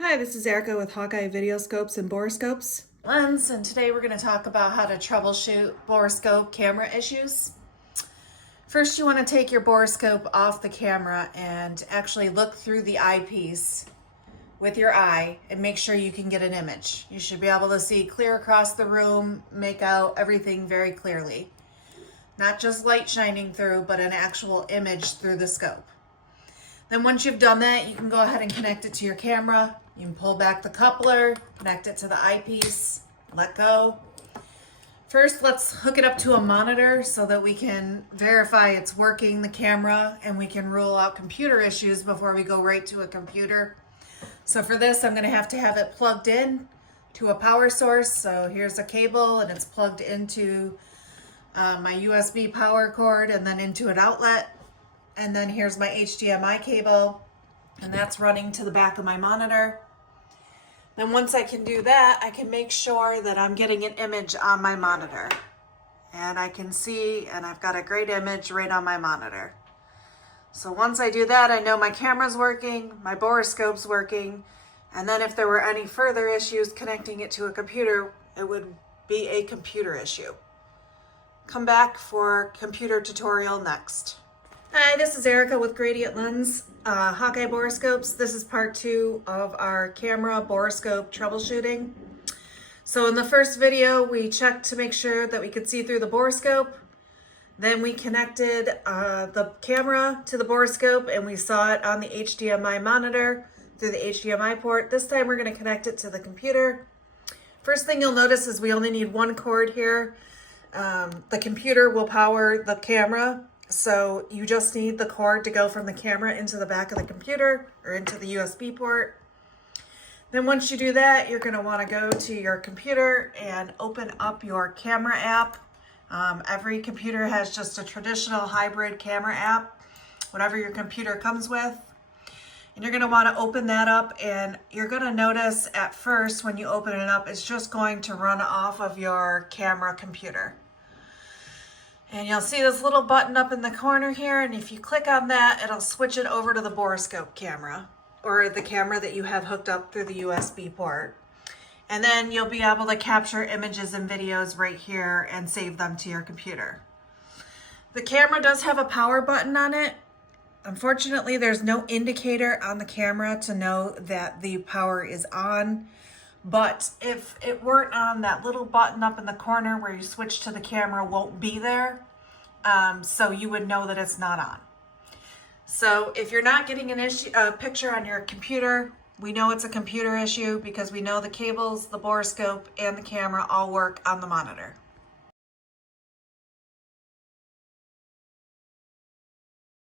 Hi, this is Erica with Hawkeye video scopes and borescopes. Lens, and today we're going to talk about how to troubleshoot borescope camera issues. First, you want to take your borescope off the camera and actually look through the eyepiece with your eye and make sure you can get an image. You should be able to see clear across the room, make out everything very clearly. Not just light shining through, but an actual image through the scope. Then once you've done that, you can go ahead and connect it to your camera. You can pull back the coupler, connect it to the eyepiece, let go. First, let's hook it up to a monitor so that we can verify it's working, the camera, and we can rule out computer issues before we go right to a computer. So for this, I'm gonna have it plugged in to a power source. So here's a cable and it's plugged into my USB power cord and then into an outlet. And then here's my HDMI cable, and that's running to the back of my monitor. Then once I can do that, I can make sure that I'm getting an image on my monitor. And I can see, and I've got a great image right on my monitor. So once I do that, I know my camera's working, my borescope's working, and then if there were any further issues connecting it to a computer, it would be a computer issue. Come back for computer tutorial next. Hi, this is Erica with Gradient Lens, Hawkeye borescopes. This is part 2 of our camera borescope troubleshooting. So in the first video, we checked to make sure that we could see through the borescope. Then we connected the camera to the borescope and we saw it on the HDMI monitor through the HDMI port. This time we're going to connect it to the computer. First thing you'll notice is we only need one cord here. The computer will power the camera. So you just need the cord to go from the camera into the back of the computer or into the USB port. Then once you do that, you're going to want to go to your computer and open up your camera app. Every computer has just a traditional hybrid camera app, whatever your computer comes with. And you're going to want to open that up, and you're going to notice at first when you open it up, it's just going to run off of your camera computer. And you'll see this little button up in the corner here, and if you click on that, it'll switch it over to the borescope camera, or the camera that you have hooked up through the USB port. And then you'll be able to capture images and videos right here and save them to your computer. The camera does have a power button on it. Unfortunately, there's no indicator on the camera to know that the power is on. But if it weren't on, that little button up in the corner where you switch to the camera won't be there. So you would know that it's not on. So if you're not getting a picture on your computer, we know it's a computer issue because we know the cables, the borescope, and the camera all work on the monitor.